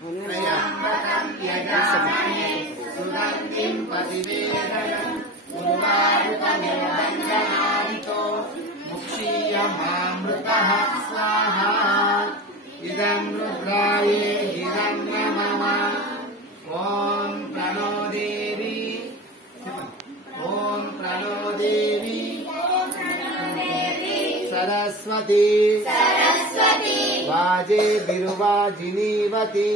त्र्यम्बकं यजामहे सुगन्धिं प्रतिवेदनम् उर्वारुकमिर्वन्दनानितो मुक्षीयमामृतः स्वाहा इदं रुद्राये हिरण्यमम ॐ प्रणो देवी सरस्वती वाजे बिरुवाजिनीवती